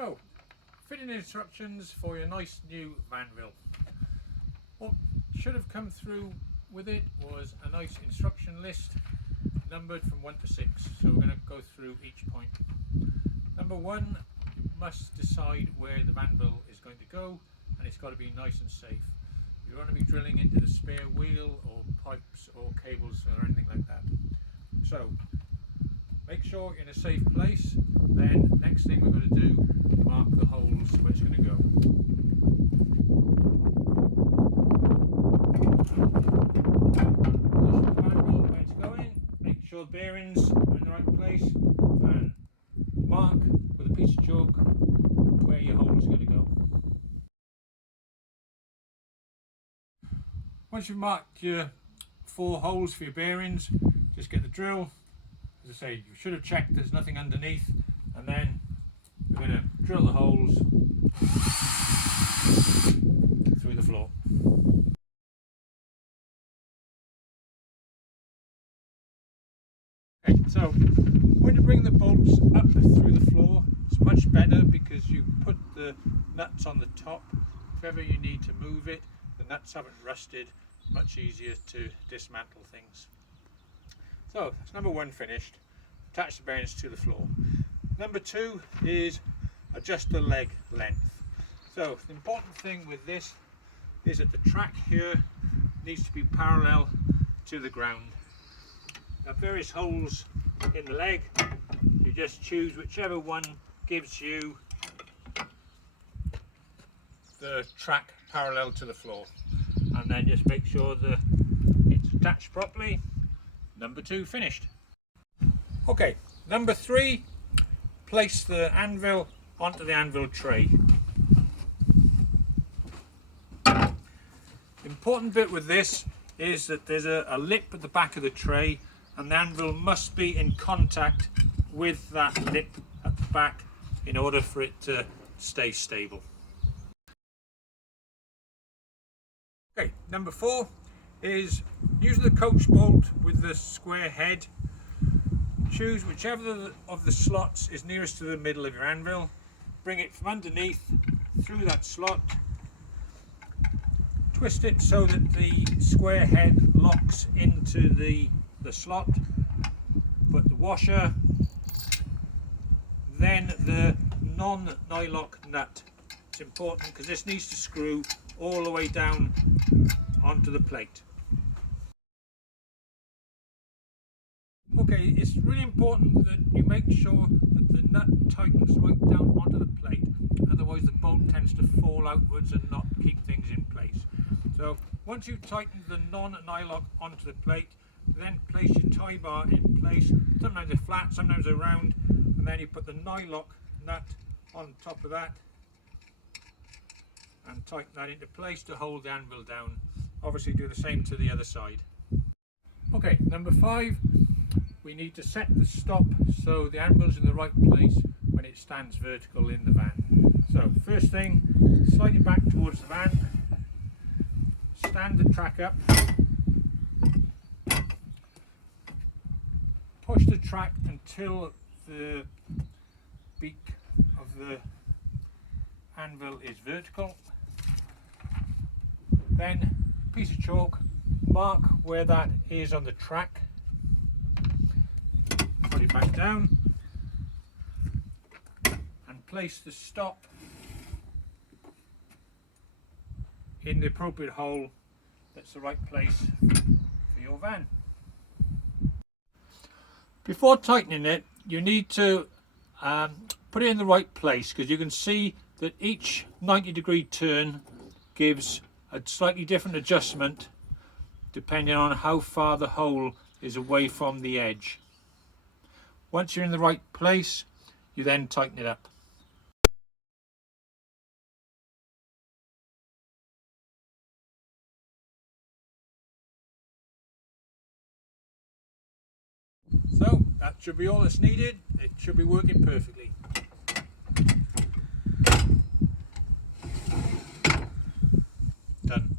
So, fitting instructions for your nice new Vanvil. What should have come through with it was a nice instruction list numbered from 1 to 6. So we're going to go through each point. Number 1, you must decide where the Vanvil is going to go, and it's got to be nice and safe. You don't want to be drilling into the spare wheel or pipes or cables or anything like that. So make sure you're in a safe place. Then next thing we're going to do, mark the holes where it's going to go. Where it's going, make sure the bearings are in the right place, and mark with a piece of chalk where your hole is going to go. Once you've marked your 4 holes for your bearings, just get the drill. As I say, you should have checked there's nothing underneath, and then we're going to drill the holes through the floor. Okay, so when you bring the bolts up through the floor, it's much better because you put the nuts on the top. If ever you need to move it, the nuts haven't rusted, much easier to dismantle things. So that's number 1 finished. Attach the bearings to the floor. Number 2 is adjust the leg length. So the important thing with this is that the track here needs to be parallel to the ground. There are various holes in the leg. You just choose whichever one gives you the track parallel to the floor, and then just make sure that it's attached properly. Number 2 finished. Okay, number 3, place the anvil onto the anvil tray. The important bit with this is that there's a lip at the back of the tray, and the anvil must be in contact with that lip at the back in order for it to stay stable. Okay, number 4 is using the coach bolt with the square head. Choose whichever of the slots is nearest to the middle of your anvil. Bring it from underneath through that slot. Twist it so that the square head locks into the slot. Put the washer, then the non-nylock nut. It's important because this needs to screw all the way down onto the plate. Okay, it's really important that you make sure that the nut tightens right down onto the plate, otherwise the bolt tends to fall outwards and not keep things in place. So once you've tightened the non-nylock onto the plate, then place your tie bar in place. Sometimes they're flat, sometimes they're round, and then you put the nylock nut on top of that and tighten that into place to hold the anvil down. Obviously do the same to the other side. Okay, number 5, we need to set the stop so the anvil's in the right place when it stands vertical in the van. So first thing, slide it back towards the van, stand the track up, push the track until the beak of the anvil is vertical. Then piece of chalk, mark where that is on the track, put it back down and place the stop in the appropriate hole that's the right place for your van. Before tightening it, you need to put it in the right place, because you can see that each 90-degree turn gives a slightly different adjustment depending on how far the hole is away from the edge. Once you're in the right place, you then tighten it up. So that should be all that's needed. It should be working perfectly. Done.